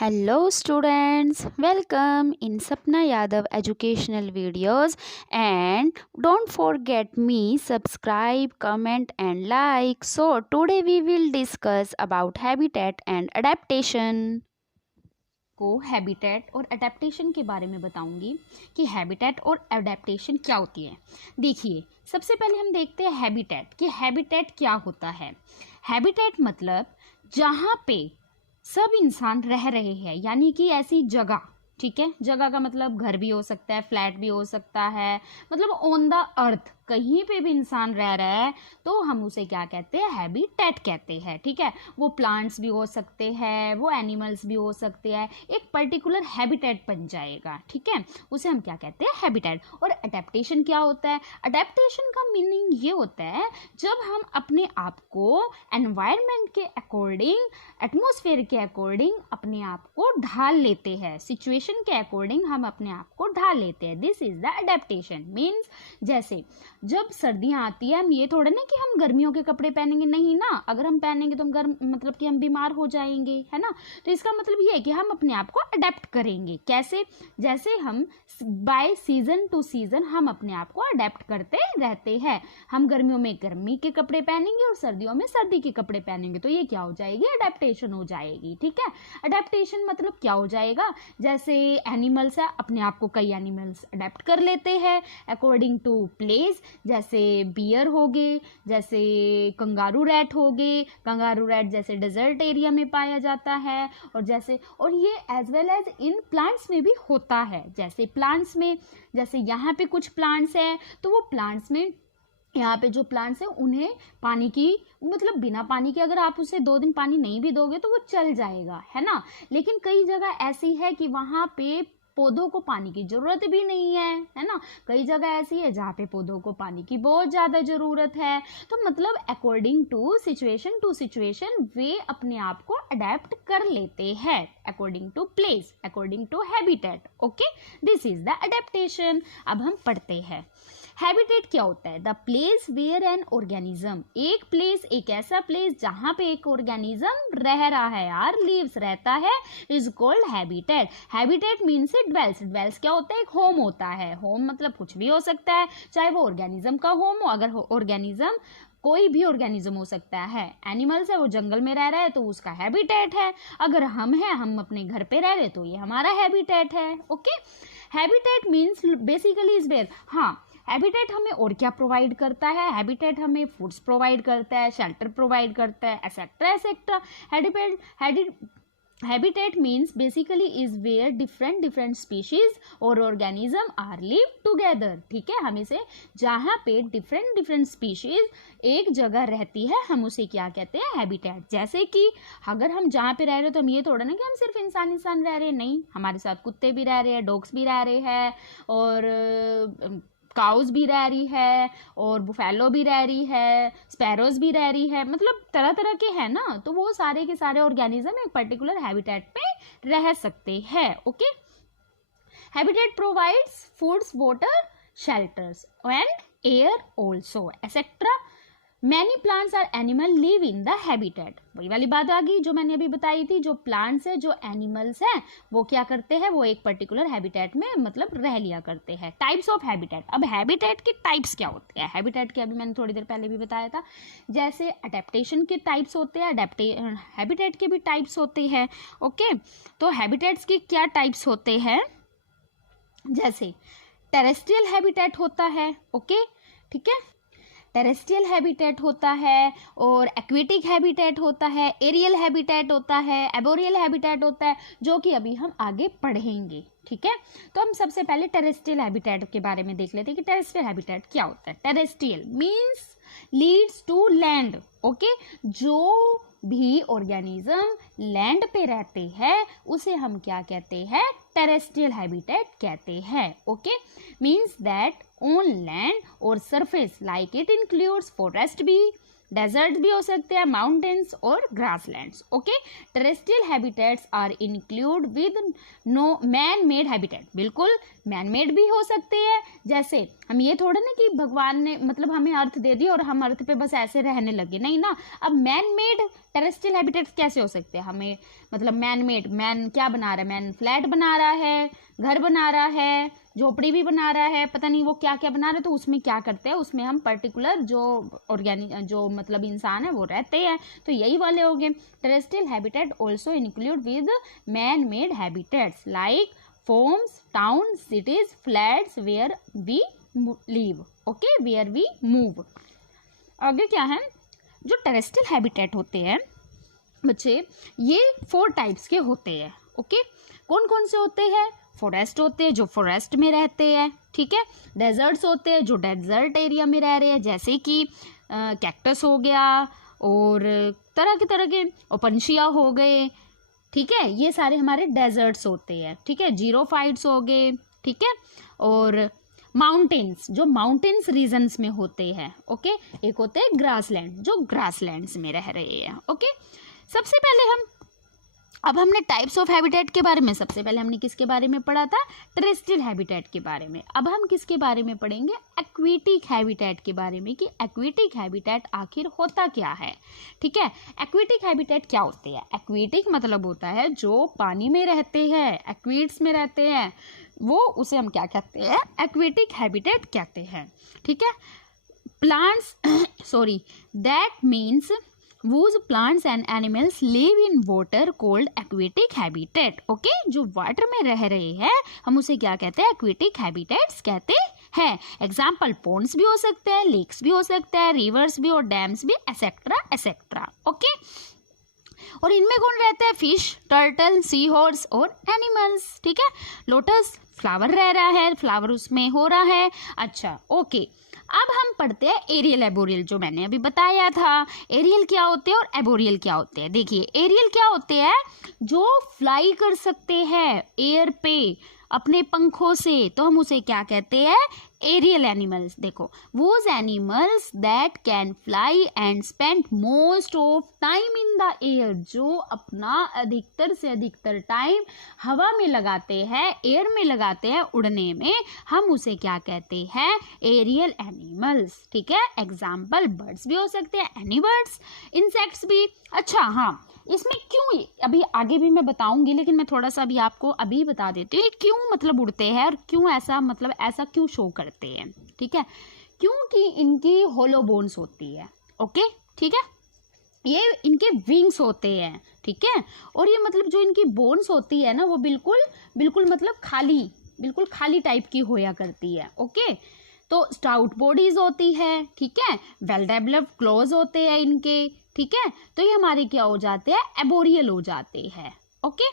Hello students, welcome in Sapna Yadav educational videos and don't forget me subscribe, comment and like. So today we will discuss about habitat and adaptation. को habitat और adaptation के बारे में बताऊंगी कि habitat और adaptation क्या होती है। देखिए, सबसे पहले हम देखते हैं हैबिटेट कि हैबिटेट क्या होता है। हैबिटेट मतलब जहाँ पे सब इंसान रह रहे हैं, यानी कि ऐसी जगह, ठीक है। जगह का मतलब घर भी हो सकता है, फ्लैट भी हो सकता है, मतलब ऑन द अर्थ कहीं पे भी इंसान रह रहा है तो हम उसे क्या कहते हैं, हैबिटेट कहते हैं, ठीक है। वो प्लांट्स भी हो सकते हैं, वो एनिमल्स भी हो सकते हैं, एक पर्टिकुलर हैबिटेट बन जाएगा, ठीक है। उसे हम क्या कहते हैं, हैबिटेट। और अडेप्टेशन क्या होता है? अडेप्टेशन का मीनिंग ये होता है जब हम अपने आप को एनवायरनमेंट के अकॉर्डिंग, एटमॉस्फेयर के अकॉर्डिंग अपने आप को ढाल लेते हैं, सिचुएशन के अकॉर्डिंग हम अपने आप को ढाल लेते हैं। This is the adaptation. Means जैसे जब सर्दियां आती है, हम ये थोड़ा ना कि हम गर्मियों के कपड़े पहनेंगे, नहीं ना। अगर हम पहनेंगे तो हम गर्म मतलब कि हम बीमार हो जाएंगे, है ना। तो इसका मतलब ये है कि हम अपने आप को अडेप्ट करेंगे। कैसे? जैसे हम बाय सीजन टू सीजन हम अपने आप को अडेप्ट करते रहते हैं। हम गर्मियों में गर्मी के कपड़े पहनेंगे और सर्दियों में सर्दी के कपड़े पहनेंगे, तो ये क्या हो जाएगी, अडेप्टेशन हो जाएगी, ठीक है। अडेप्टेशन मतलब क्या हो जाएगा, जैसे एनिमल्स है, अपने आप को कई एनिमल्स अडेप्ट कर लेते हैं अकॉर्डिंग टू प्लेस। जैसे बियर हो गए, जैसे कंगारू रैट हो गए। कंगारू रैट जैसे डेजर्ट एरिया में पाया जाता है, और जैसे, और ये as well as in plants में भी होता है। जैसे प्लांट्स में, जैसे यहाँ पे कुछ प्लांट्स हैं तो वो प्लांट्स में, यहाँ पे जो प्लांट्स हैं उन्हें पानी की, मतलब बिना पानी के अगर आप उसे 2 दिन पानी नहीं भी दोगे तो वो चल जाएगा, है ना। लेकिन कई जगह ऐसी है कि वहाँ पे पौधों को पानी की जरूरत भी नहीं है ना। कई जगह ऐसी है जहाँ पे पौधों को पानी की बहुत ज्यादा जरूरत है। तो मतलब अकॉर्डिंग टू सिचुएशन वे अपने आप को अडेप्ट कर लेते हैं according to place, according to habitat. Okay, this is the adaptation. अब हम पढ़ते हैं हैबिटेट क्या होता है। The place where an organism, एक प्लेस, एक ऐसा प्लेस जहां पे एक ऑर्गेनिज्म रह रहा है यार, लिव्स, रहता है, is called habitat. Habitat means it dwells. Dwells क्या होता है, एक होम होता है। होम मतलब कुछ भी हो सकता है, चाहे वो ऑर्गेनिज्म का होम हो। अगर ऑर्गेनिज्म, कोई भी ऑर्गेनिज्म हो सकता है। एनिमल्स है, वो जंगल में रह रहा है तो उसका हैबिटेट है। अगर हम हैं, हम अपने घर पे रह रहे तो ये हमारा हैबिटेट है। Okay, habitat means basically is where. हाँ, हैबिटेट हमें और क्या प्रोवाइड करता है, हैबिटेट हमें फूड्स प्रोवाइड करता है, शेल्टर प्रोवाइड करता है, etcetera etcetera. Habitat means basically is where different species और ऑर्गेनिज्म आर लिव टुगेदर, ठीक है। हमें से जहाँ पे डिफरेंट स्पीशीज एक जगह रहती है, हम उसे क्या कहते हैं, हैबिटेट। जैसे कि अगर हम जहाँ पे रह रहे हैं तो हम ये थोड़ा ना कि हम सिर्फ इंसान रह रहे हैं, नहीं, हमारे साथ कुत्ते भी रह रहे हैं, डॉग्स भी रह रहे हैं, और काउज भी रह रही है, और बुफेलो भी रह रही है, स्पैरोज भी रह रही है, मतलब तरह तरह के हैं ना। तो वो सारे के सारे ऑर्गेनिज्म एक पर्टिकुलर हैबिटेट पे रह सकते हैं। Okay, habitat provides foods, water, shelters and air also etcetera. Many plants are animal live in the habitat. वही वाली बात आ गई जो मैंने अभी बताई थी, जो प्लांट्स है, जो एनिमल्स हैं, वो क्या करते हैं, वो एक पर्टिकुलर हैबिटेट में मतलब रह लिया करते हैं। Types of habitat. अब हैबिटेट के टाइप्स क्या होते हैं, हैबिटेट के अभी मैंने थोड़ी देर पहले भी बताया था। जैसे अडेप्टेशन के टाइप्स होते हैं, हैबिटेट के भी टाइप्स होते हैं। ओके, तो हैबिटेट्स के क्या टाइप्स होते हैं, जैसे टेरेस्ट्रियल हैबिटेट होता है, ओके, ठीक है, टेरेस्ट्रियल हैबिटेट होता है, और एक्वेटिक हैबिटेट होता है, एरियल हैबिटेट होता है, एबोरियल हैबिटेट होता है, जो कि अभी हम आगे पढ़ेंगे, ठीक है। तो हम सबसे पहले टेरेस्ट्रियल हैबिटेट के बारे में देख लेते हैं कि टेरेस्ट्रियल हैबिटेट क्या होता है। Terrestrial means leads to land. Okay, जो भी ऑर्गेनिज्म लैंड पे रहते हैं उसे हम क्या कहते हैं, टेरेस्ट्रियल हैबिटेट कहते हैं। Okay, means that on land और surface, like it includes forest भी, डेजर्ट भी हो सकते हैं, माउंटेन्स और grasslands. Okay, terrestrial habitats are include with no man made habitat. बिल्कुल मैन मेड भी हो सकते हैं, जैसे हम ये थोड़ा ना कि भगवान ने मतलब हमें अर्थ दे दी और हम अर्थ पे बस ऐसे रहने लगे, नहीं ना। अब मैन मेड टेरेस्ट्रियल हैबिटेट्स कैसे हो सकते हैं? हमें मतलब मैन मेड, मैन क्या बना रहा है? मैन फ्लैट बना रहा है, घर बना रहा है, झोपड़ी भी बना रहा है, पता नहीं वो क्या क्या बना रहा है। तो उसमें क्या करते हैं, उसमें हम पर्टिकुलर जो ऑर्गेनिक जो मतलब इंसान है वो रहते हैं, तो यही वाले हो गए। Terrestrial habitat also include with man made habitats like homes, town, cities, flats where we live. Okay, where we move. आगे क्या है, जो टेरेस्ट्रियल हैबिटेट होते हैं बच्चे, ये 4 टाइप्स के होते हैं। ओके, कौन कौन से होते हैं? फॉरेस्ट होते हैं, जो फॉरेस्ट में रहते हैं, ठीक है। डेजर्ट्स होते हैं, जो डेजर्ट एरिया में रह रहे हैं, जैसे कि कैक्टस हो गया और तरह के ओपनशिया हो गए, ठीक है। ये सारे हमारे डेजर्ट्स होते हैं, ठीक है। जीरोफाइट्स हो गए, ठीक है। और माउंटेन्स, जो माउंटेन्स रीजन्स में होते हैं, ओके। एक होते हैं ग्रासलैंड, जो ग्रासलैंड्स में रह रहे हैं, ओके। सबसे पहले अब हमने टाइप्स ऑफ हैबिटेट के बारे में, सबसे पहले हमने किसके बारे में पढ़ा था? टेरेस्ट्रियल हैबिटेट के बारे में। अब हम किसके बारे में पढ़ेंगे? एक्वेटिक हैबिटेट के बारे में, कि एक्वेटिक हैबिटेट आखिर होता क्या है, ठीक है। एक्वेटिक हैबिटेट क्या होते हैं? एक्वेटिक मतलब होता है जो पानी में रहते हैं, एक्वीड्स में रहते हैं, वो उसे हम क्या कहते हैं? एक्वेटिक हैबिटेट कहते हैं, ठीक है। Plants that means whose plants and animals live in water called aquatic habitat। Okay, जो वाटर में रह रहे हैं हम उसे क्या कहते हैं? एक्वेटिक हैबिटेट्स कहते हैं। एग्जाम्पल पॉन्ड्स भी हो सकते हैं, लेक्स भी हो सकते हैं, रिवर्स भी और डैम्स भी, एसेट्रा एसेट्रा। ओके, और इनमें कौन रहते हैं? फिश, टर्टल, सी हॉर्स और एनिमल्स, ठीक है। लोटस फ्लावर रह रहा है, फ्लावर उसमें हो रहा है। अच्छा, ओके, अब हम पढ़ते हैं एरियल एबोरियल, जो मैंने अभी बताया था। एरियल क्या होते हैं और एबोरियल क्या होते हैं? देखिए, एरियल क्या होते हैं? जो फ्लाई कर सकते हैं एयर पे अपने पंखों से, तो हम उसे क्या कहते हैं? Aerial animals. देखो, those animals that can fly and spend most of time in the air, जो अपना अधिकतर से अधिकतर टाइम हवा में लगाते हैं, एयर में लगाते हैं, उड़ने में, हम उसे क्या कहते हैं? एरियल एनिमल्स, ठीक है। एग्जाम्पल बर्ड्स भी हो सकते हैं, एनी बर्ड्स, इंसेक्ट्स भी। अच्छा, हाँ, इसमें क्यों, अभी आगे भी मैं बताऊंगी, लेकिन मैं थोड़ा सा अभी आपको अभी बता देती हूँ क्यों मतलब उड़ते हैं और क्यों ऐसा मतलब ऐसा क्यों शो करते हैं, ठीक है। क्योंकि इनकी होलो बोन्स होती है, ओके, ठीक है। ये इनके विंग्स होते हैं, ठीक है। और ये मतलब जो इनकी बोन्स होती है ना, वो बिल्कुल मतलब बिल्कुल खाली टाइप की होया करती है, ओके। तो स्टाउट बॉडीज होती है, ठीक है। वेल डेवलप्ड क्लोज होते हैं इनके, ठीक है। तो ये हमारे क्या हो जाते हैं? एबोरियल हो जाते हैं, ओके।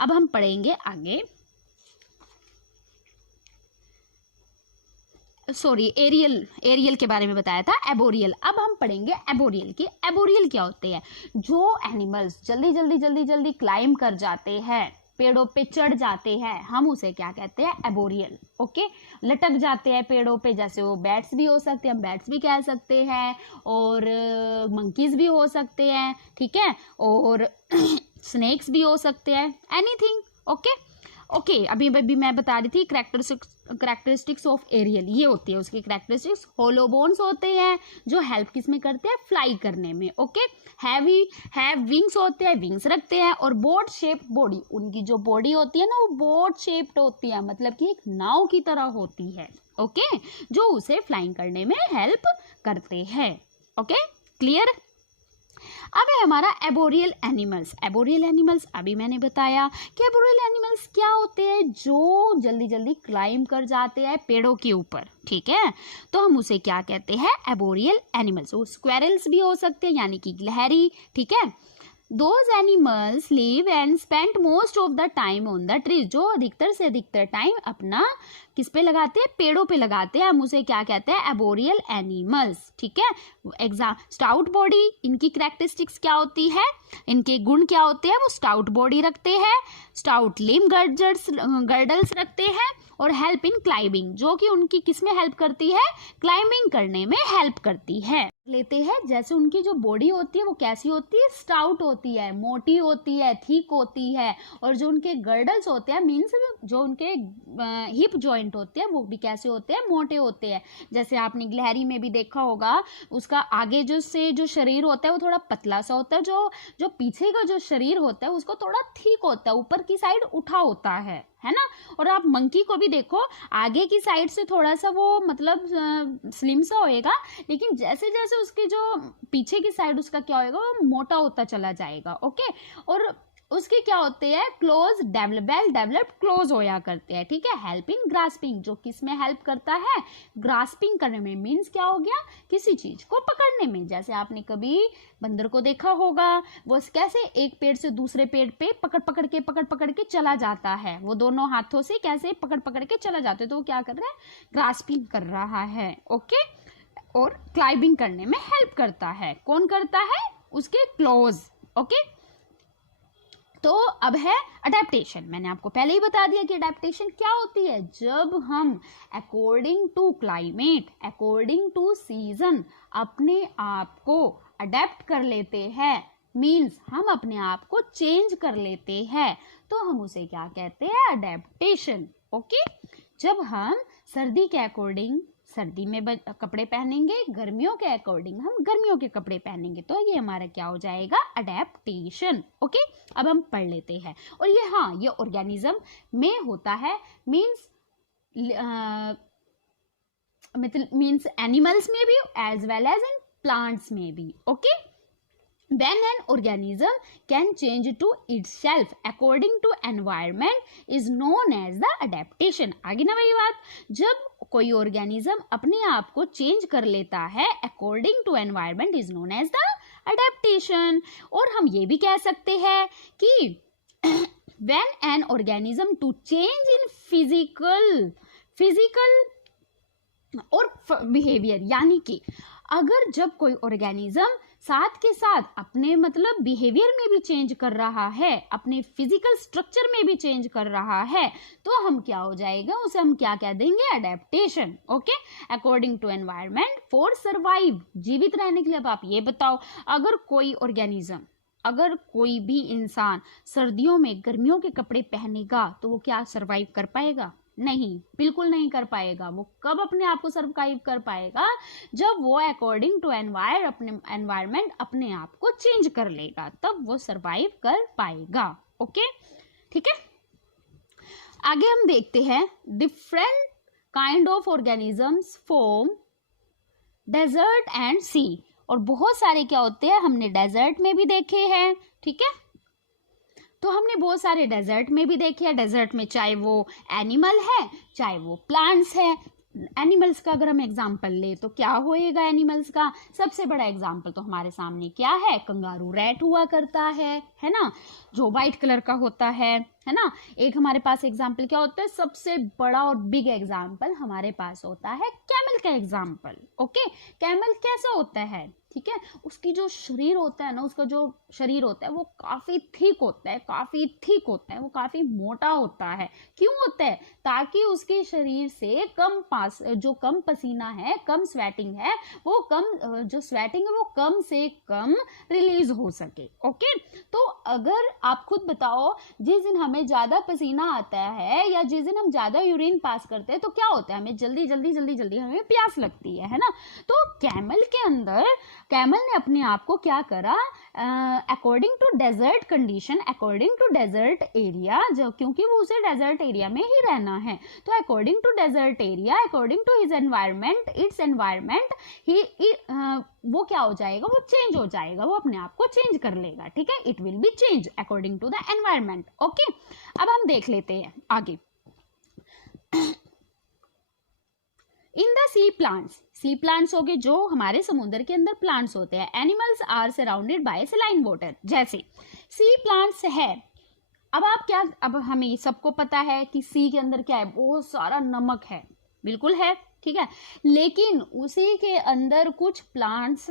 अब हम पढ़ेंगे आगे, एरियल के बारे में बताया था, एबोरियल। अब हम पढ़ेंगे एबोरियल की। एबोरियल क्या होते हैं? जो एनिमल्स जल्दी क्लाइम कर जाते हैं, पेड़ों पे चढ़ जाते हैं, हम उसे क्या कहते हैं? एबोरियल, ओके। लटक जाते हैं पेड़ों पे, जैसे वो बैट्स भी हो सकते हैं, हम बैट्स भी कह सकते हैं, और मंकीज भी हो सकते हैं, ठीक है, और स्नेक्स भी हो सकते हैं, एनीथिंग, ओके। अभी मैं बता रही थी कैरेक्टरिस्टिक्स ऑफ एरियल, ये होती है उसकी कैरेक्टरिस्टिक्स। होलो बोन्स होते हैं जो हेल्प किसमें करते हैं? फ्लाई करने में, ओके। हैव विंग्स होते हैं, विंग्स रखते हैं, और बोट शेप्ड बॉडी, उनकी जो बॉडी होती है ना, वो बोट शेप्ड होती है, मतलब कि एक नाव की तरह होती है, ओके, जो उसे फ्लाइंग करने में हेल्प करते हैं, ओके, क्लियर। अब है हमारा एबोरियल एनिमल्स। अभी मैंने बताया कि एबोरियल एनिमल्स क्या होते हैं? जो जल्दी क्लाइम कर जाते हैं पेड़ों के ऊपर, ठीक है। तो हम उसे क्या कहते हैं? एबोरियल एनिमल्स। वो स्क्वेरल्स भी हो सकते हैं, यानी कि गिलहरी, ठीक है। Those animals live and spend most of the time on the trees. जो अधिकतर से अधिकतर टाइम अपना किस पे लगाते हैं, पेड़ों पे लगाते हैं. हम उसे क्या कहते हैं, एबोरियल एनिमल्स. ठीक है. एग्जाम स्टाउट बॉडी, इनकी कैरेक्टरिस्टिक्स क्या होती है, इनके गुण क्या होते हैं, वो स्टाउट बॉडी रखते हैं, स्टाउट लिम गर्डल्स रखते हैं, और हेल्प इन क्लाइंबिंग, जो कि उनकी किस में हेल्प करती है, क्लाइंबिंग करने में हेल्प करती है. लेते हैं जैसे उनकी जो बॉडी होती है वो कैसी होती है, स्टाउट होती है, मोटी होती है, थिक होती है, और जो उनके गर्डल्स होते हैं मीन्स जो उनके हिप जॉइंट होते हैं वो भी कैसे होते हैं, मोटे होते हैं. जैसे आपने गिलहरी में भी देखा होगा, उसका आगे जो शरीर होता है वो थोड़ा पतला सा होता है, जो पीछे का जो शरीर होता है उसको थोड़ा थिक होता है, ऊपर की साइड उठा होता है ना. और आप मंकी को भी देखो, आगे की साइड से थोड़ा सा वो मतलब स्लिम सा होएगा, लेकिन जैसे जैसे उसके जो पीछे की साइड उसका क्या होएगा, वो मोटा होता चला जाएगा. ओके. और उसके क्या होते हैं, क्लोज वेल डेवलप्ड क्लोज होया करते हैं. ठीक है. हेल्प इन ग्रास्पिंग, जो किस में हेल्प करता है, ग्रास्पिंग करने में. मीन्स क्या हो गया, किसी चीज को पकड़ने में. जैसे आपने कभी बंदर को देखा होगा, वो कैसे एक पेड़ से दूसरे पेड़ पे पकड़ पकड़ के चला जाता है, वो दोनों हाथों से कैसे पकड़ के चला जाता है. तो वो क्या कर रहा है, ग्रास्पिंग कर रहा है. ओके. और क्लाइंबिंग करने में हेल्प करता है. कौन करता है, उसके क्लोज. ओके. तो अब है अडेप्टेशन. मैंने आपको पहले ही बता दिया कि अडेप्टेशन क्या होती है. जब हम according to climate, according to season अपने आप को अडेप्ट कर लेते हैं, मीन्स हम अपने आप को चेंज कर लेते हैं, तो हम उसे क्या कहते हैं, अडेप्टेशन. ओके. जब हम सर्दी के अकॉर्डिंग सर्दी में कपड़े पहनेंगे, गर्मियों के अकॉर्डिंग हम गर्मियों के कपड़े पहनेंगे, तो ये हमारा क्या हो जाएगा, अडेप्टेशन. ओके. अब हम पढ़ लेते हैं. और ये ये ऑर्गेनिज्म में होता है, मीन्स एनिमल्स में भी as well as in plants में भी. Okay. When an organism can change to itself according to environment is known as the adaptation. आगे ना वही बात, जब कोई ऑर्गेनिज्म अपने आप को चेंज कर लेता है according to environment is known as the adaptation. और हम ये भी कह सकते हैं कि when an organism to change in physical और बिहेवियर, यानी कि अगर जब कोई ऑर्गेनिज्म साथ के साथ अपने मतलब बिहेवियर में भी चेंज कर रहा है, अपने फिजिकल स्ट्रक्चर में भी चेंज कर रहा है, तो हम क्या हो जाएगा, उसे हम क्या कह देंगे, adaptation. Okay. According to environment for survive, जीवित रहने के लिए. अब आप ये बताओ, अगर कोई भी इंसान सर्दियों में गर्मियों के कपड़े पहनेगा तो वो क्या सर्वाइव कर पाएगा, नहीं, बिल्कुल नहीं कर पाएगा. वो कब अपने आप को सर्वाइव कर पाएगा, जब वो अकॉर्डिंग टू एनवायरमेंट अपने आप को चेंज कर लेगा, तब वो सर्वाइव कर पाएगा. ओके. ठीक है. आगे हम देखते हैं different kind of organisms form desert and sea. और बहुत सारे क्या होते हैं, हमने डेजर्ट में भी देखे हैं. ठीक है. तो हमने बहुत सारे डेजर्ट में भी देखे हैं. डेजर्ट में चाहे वो एनिमल है चाहे वो प्लांट्स है. एनिमल्स का अगर हम एग्जांपल ले तो क्या होएगा, एनिमल्स का सबसे बड़ा एग्जांपल तो हमारे सामने क्या है, कंगारू रैट हुआ करता है ना, जो वाइट कलर का होता है ना. एक हमारे पास एग्जांपल क्या होता है, सबसे बड़ा और बिग एग्जांपल हमारे पास होता है कैमल का एग्जांपल. ओके. कैमल कैसा होता है, ठीक है, उसकी जो शरीर होता है ना, उसका जो शरीर होता है वो काफी थिक होता है, वो काफी मोटा होता है. क्यों होता है, ताकि उसके शरीर से कम पसीना है, कम स्वेटिंग है, वो जो स्वेटिंग है वो कम से कम रिलीज हो सके. ओके. तो अगर आप खुद बताओ, जिस दिन हमें ज्यादा पसीना आता है या जिस दिन हम ज्यादा यूरिन पास करते हैं तो क्या होता है, हमें जल्दी हमें प्यास लगती है ना. तो कैमल ने अपने आप को क्या करा, according to desert condition, according to desert area, क्योंकि वो उसे डेजर्ट एरिया में ही रहना है, तो according to desert area, according to his environment, its environment, वो क्या हो जाएगा, वो चेंज हो जाएगा, वो अपने आप को चेंज कर लेगा. ठीक है. It will be change according to the environment. Okay. अब हम देख लेते हैं आगे. इन द सी प्लांट्स हो गए जो हमारे समुद्र के अंदर प्लांट्स होते हैं। Animals are surrounded by saline water, जैसे सी प्लांट्स है। अब हमें सबको पता है कि सी के अंदर क्या है, बहुत सारा नमक है, बिल्कुल है, ठीक है। लेकिन उसी के अंदर कुछ प्लांट्स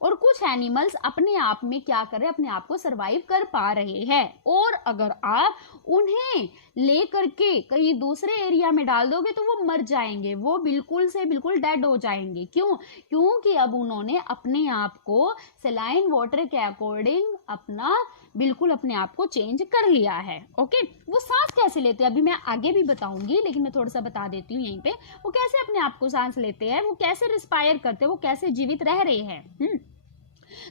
और कुछ एनिमल्स अपने आप में क्या कर रहे हैं, अपने आप को सरवाइव कर पा रहे हैं। और अगर आप उन्हें लेकर के कहीं दूसरे एरिया में डाल दोगे तो वो मर जाएंगे, वो बिल्कुल से बिल्कुल डेड हो जाएंगे। क्यों? क्योंकि अब उन्होंने अपने आप को सलाइन वाटर के अकॉर्डिंग बिल्कुल अपने आप को चेंज कर लिया है। ओके, वो सांस कैसे लेते हैं अभी मैं आगे भी बताऊंगी, लेकिन मैं थोड़ा सा बता देती हूँ यहीं पे। वो कैसे अपने आप को सांस लेते हैं, वो कैसे रिस्पायर करते हैं, वो कैसे जीवित रह रहे हैं।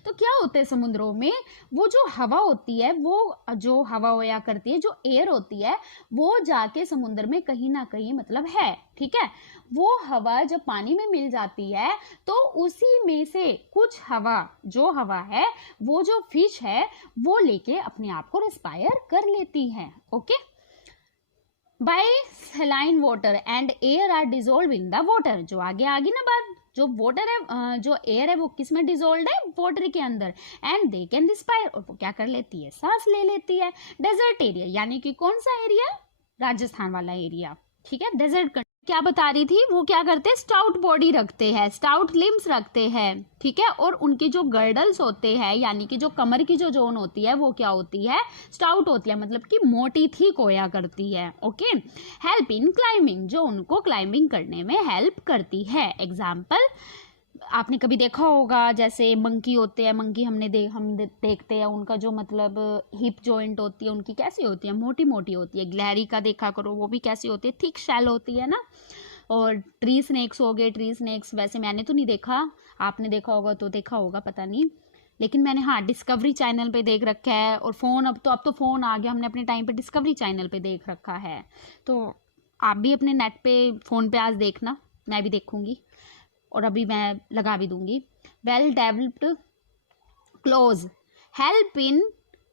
तो क्या होता है समुद्रों में, वो जो हवा होती है, वो जो हवा होया करती है, जो एयर होती है, वो जाके समुद्र में कहीं ना कहीं मतलब है, ठीक है। वो हवा जब पानी में मिल जाती है तो उसी में से कुछ हवा, जो हवा है, वो जो फिश है वो लेके अपने आप को रिस्पायर कर लेती है। Okay, by saline water and air are dissolve in the water. जो आगे ना बात, जो वाटर है, जो एयर है वो किस में डिजोल्व है, वाटर के अंदर। एंड दे कैन रिस्पायर, और वो क्या कर लेती है, सांस ले लेती है। डेजर्ट एरिया, यानी कि कौन सा एरिया, राजस्थान वाला एरिया, ठीक है। डेजर्ट क्या बता रही थी, वो क्या करते हैं, स्टाउट बॉडी रखते हैं, स्टाउट लिम्स रखते हैं, ठीक है। और उनके जो गर्डल्स होते हैं, यानी कि जो कमर की जो जोन होती है वो क्या होती है, स्टाउट होती है, मतलब कि मोटी थिक होया करती है। ओके, हेल्प इन क्लाइंबिंग, जो उनको क्लाइंबिंग करने में हेल्प करती है। एग्जाम्पल आपने कभी देखा होगा, जैसे मंकी होते हैं, मंकी हम देखते हैं, उनका जो मतलब हिप जॉइंट होती है उनकी कैसी होती है, मोटी मोटी होती है। ग्लैरी का देखा करो, वो भी कैसी होती है, थिक शैल होती है ना। और ट्री स्नेक्स हो गए, ट्री स्नेक्स वैसे मैंने तो नहीं देखा, आपने देखा होगा तो देखा होगा, पता नहीं, लेकिन मैंने हाँ डिस्कवरी चैनल पे देख रखा है। और फोन, अब तो फोन आ गया, हमने अपने टाइम पे डिस्कवरी चैनल पे देख रखा है। तो आप भी अपने नेट पे, फोन पे आज देखना, मैं भी देखूंगी और अभी मैं लगा भी दूंगी। Well developed claws help in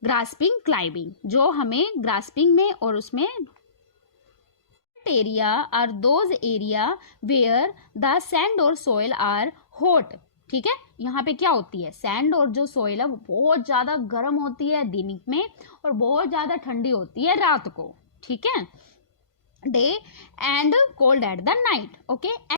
grasping climbing, जो हमें ग्रास्पिंग में और उसमें area are those area where the sand और सोइल आर हॉट, ठीक है। यहाँ पे क्या होती है, सैंड और जो सोइल है वो बहुत ज्यादा गर्म होती है दिन में और बहुत ज्यादा ठंडी होती है रात को, ठीक है। Day and cold at the night. Okay,